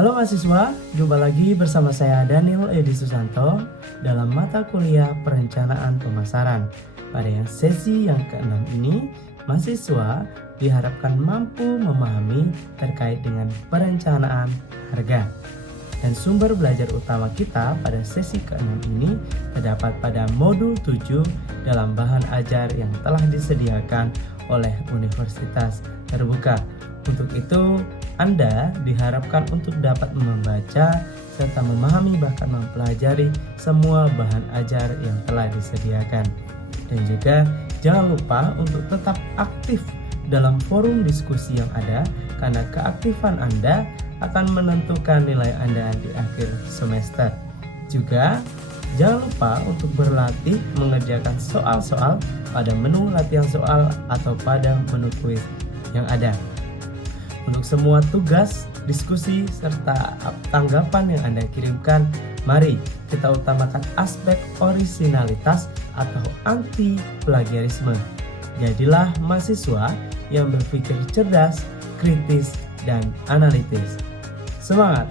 Halo mahasiswa, jumpa lagi bersama saya Daniel Edi Susanto dalam mata kuliah Perencanaan Pemasaran. Pada sesi yang ke-6 ini, mahasiswa diharapkan mampu memahami terkait dengan perencanaan harga. Dan sumber belajar utama kita pada sesi ke-6 ini terdapat pada modul 7 dalam bahan ajar yang telah disediakan oleh Universitas Terbuka. Untuk itu, Anda diharapkan untuk dapat membaca serta memahami bahkan mempelajari semua bahan ajar yang telah disediakan. Dan juga jangan lupa untuk tetap aktif dalam forum diskusi yang ada, karena keaktifan Anda akan menentukan nilai Anda di akhir semester. Juga jangan lupa untuk berlatih mengerjakan soal-soal pada menu latihan soal atau pada menu kuis yang ada. Untuk semua tugas, diskusi, serta tanggapan yang Anda kirimkan, mari kita utamakan aspek orisinalitas atau anti plagiarisme. Jadilah mahasiswa yang berpikir cerdas, kritis, dan analitis. Semangat!